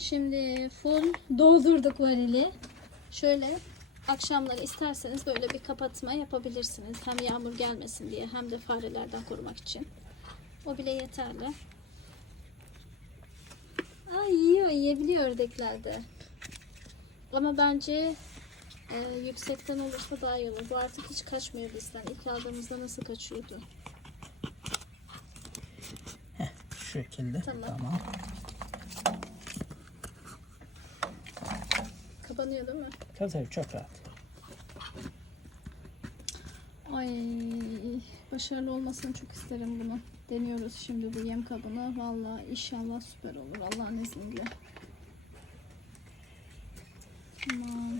Şimdi full doldurduk varili. Şöyle akşamları isterseniz böyle bir kapatma yapabilirsiniz. Hem yağmur gelmesin diye hem de farelerden korumak için. O bile yeterli. Aa, yiyor, yiyebiliyor ördeklerde. Ama bence e, yüksekten olursa daha iyi olur. Bu artık hiç kaçmıyor bizden. İlk aldığımızda nasıl kaçıyordu? Şu şekilde. Tamam. Tamam. Kapanıyor değil mi? Tabii tabii çok rahat. Ay başarılı olmasını çok isterim bunu. Deniyoruz şimdi bu yem kabını. Vallahi inşallah süper olur Allah'ın izniyle. Tamam.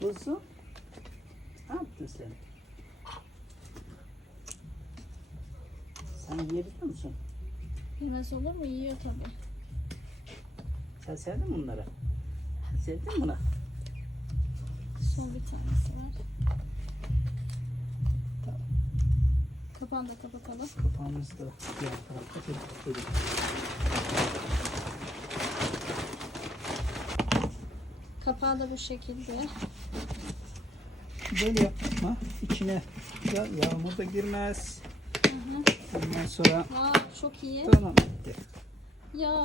Kuzum. Ne yaptın sen? Sen yiyebiliyor musun? Yemez olur mu? Yiyor tabii. Sen sevdin mi bunları? Sevdin mi bunu? Son bir tanesi var. Tamam. Kapağını da kapatalım. Kapağımızı da diğer tarafta tetikledik. Kapağı da bu şekilde. Böyle yaptık mı içine ya yağmur da girmez. Hı hı. Ondan sonra Aa, çok iyi. tamam bitti. Ya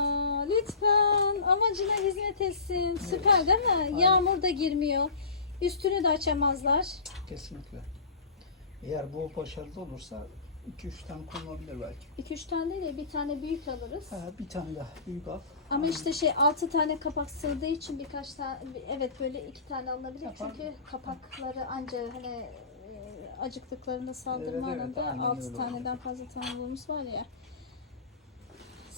lütfen amacına hizmet etsin. Süper değil mi? Yağmur da girmiyor. Üstünü de açamazlar. Kesinlikle. Eğer bu başarılı olursa 2-3 tane konulabilir belki. 2-3 tane değil de bir tane büyük alırız. Ha, bir tane daha büyük al. Ama işte şey 6 tane kapak sığdığı için birkaç tane evet böyle iki tane alınabilir. Yapar. Çünkü kapakları anca hani e, acıktıklarında saldırma Evet, evet, anında aynen 6 öyle taneden fazla tanrılığımız var ya.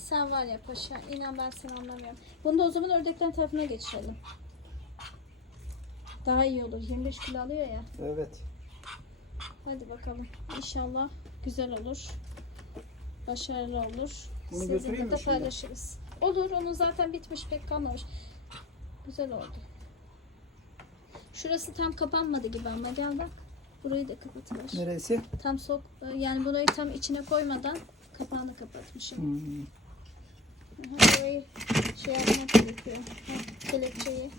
Sen var ya paşa inan ben seni anlamıyorum. Bunu da o zaman ördeklerin tarafına geçirelim. Daha iyi olur. 25 kilo alıyor ya. Evet. Hadi bakalım. İnşallah güzel olur. Başarılı olur. Bunu Sizinle de paylaşırız. Olur. Onun zaten bitmiş pek kalmamış. Güzel oldu. Şurası tam kapanmadı gibi ama gel bak. Burayı da kapatılır. Neresi? Tam sok yani burayı tam içine koymadan kapağını kapatmışım. Hmm. Şey yapmak gerekiyor. Ha, kelepçeyi.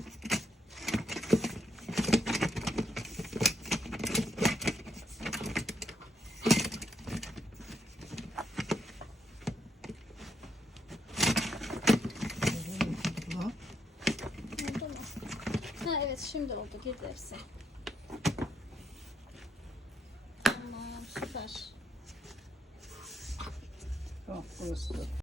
Evet şimdi oldu. Girdi hepsi. Tamam süper. Tamam burası.